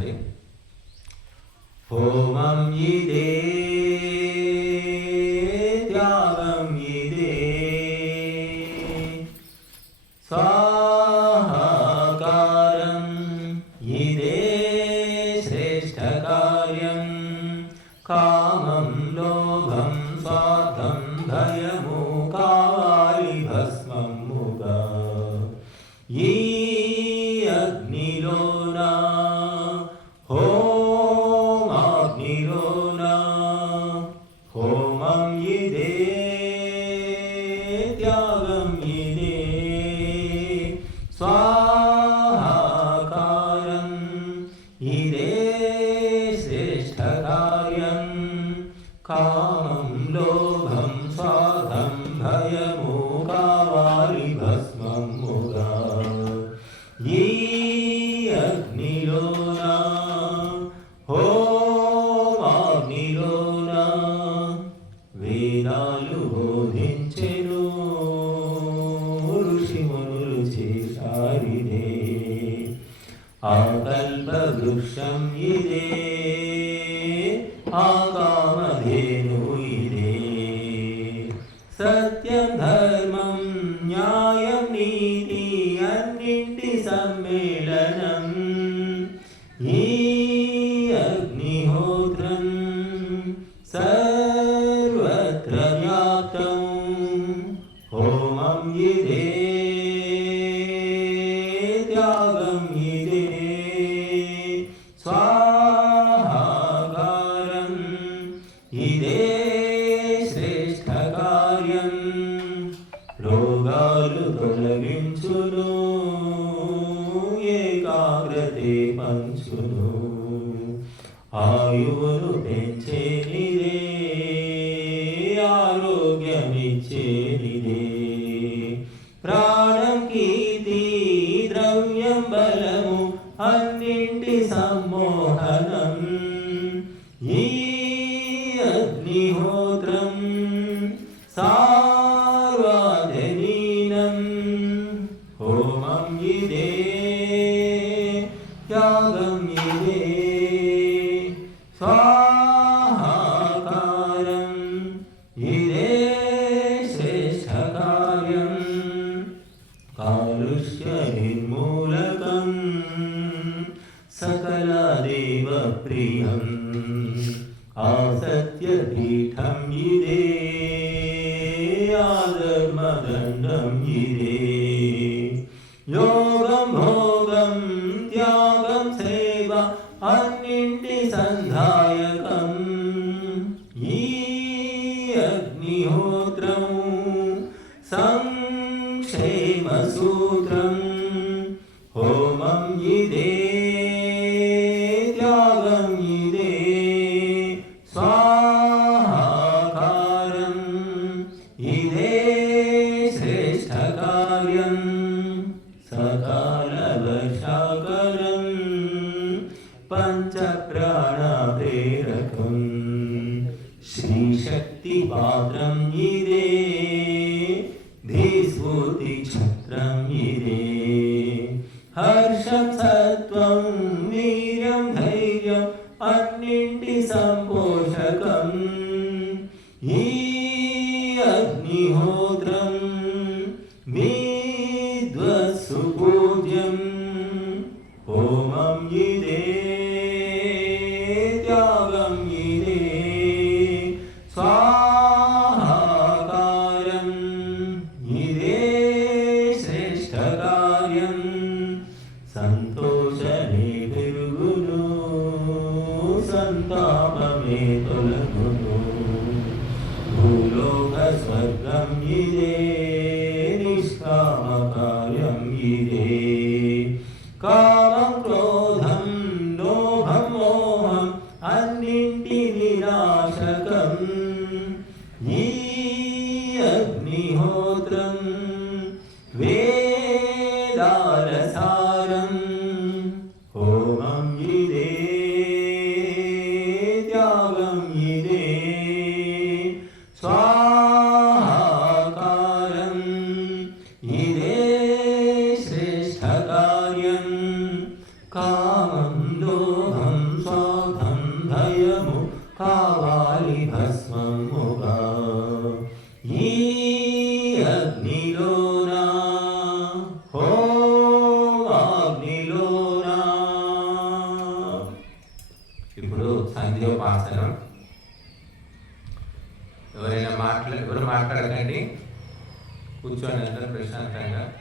ఒకసారి. హోమం ఇదే త్యాగం ఇదే స్వాహాకారం ఇదే శ్రేష్ఠ కార్యం. కామం లోభం స్వార్థం భయము కావాలి భస్మముగా. ఈ అగ్నిలోన హోమాగ్నిలోన హోమం ఇదే త్యాగం ఇదే స్వాహాకారం ఇదే శ్రేష్ఠ కార్యం. కామం లోభం స్వార్థం భయము కావాలి భస్మముగా. ఈ అగ్నిలోన హోమాగ్నిలోన వేదాలు బోధించెను ఋషిమునులు చేశారిదే. ఆ కల్ప వృక్షం ఇదే ఆ కామధేను ఇదే. సత్యం ధర్మం న్యాయం నీతి అన్నింటి సమ్మేళనం. ఈ అగ్నిహోత్రం సర్వత్ర వ్యాప్తం. హోమం ఇదే త్యాగం ఇదే స్వాహాకారం ఇదే శ్రేష్ఠ కార్యం. రోగాలు తొలగించును ఏకాగ్రతే పంచును. ఆయువును పెంచేనిదే ఆరోగ్యమిచ్చేనిదే. ప్రాణం కీర్తి ద్రవ్యం బలము అన్నింటి సమ్మోహనం. ఈ అగ్నిహోత్రం సార్వజనీనం. హోమం ఇదే త్యాగం ఇదే స్వాహాకారం ఇదే శ్రేష్ఠ కార్యం. కాలుష్య నిర్మూలకం సకల దేవ ప్రియం. ఆసత్యపీఠం ఇదే ఆధర్మదండం ఇదే. యోగం భోగం త్యాగం సేవ అన్నింటి సంధాయకం. ఈ అగ్నిహోత్రం సంక్షేమ సూత్రం. హోమం ఇదే త్యాగం ఇదే స్వాహాకారం ఇదే శ్రేష్ఠ కార్యం. సకాల వర్షాకరం పంచప్రాణ ప్రేరకం. శ్రీశక్తి పాత్రం ఇదే ధీస్ఫూర్తి ఛత్రం ఇదే. హర్షం సత్వం వీర్యం ధైర్యం అన్నింటి సంపోషకం. ఈ అగ్నిహోత్రం విద్వత్సు పూజ్యం. హోమం ఇదే త్యాగం ఇదే స్వాహాకారం ఇదే శ్రేష్ఠ కార్యం. సంతోషమే పెరుగును సంతాపమే తొలగును. భూలోక స్వర్గం ఇదే నిష్కామ కార్యం ఇదే. కామం క్రోధం లోభం మోహం అన్నింటి వినాశకం. ఈ అగ్నిహోత్రం వేదాల సారం. హోమం ఇదే త్యాగం ఇదే స్వాహాకారం ఇదే శ్రేష్ఠ కార్యం. కామం లోభం ఎవరు మాట్లాడకండి, కూర్చొని అందరూ ప్రశాంతంగా.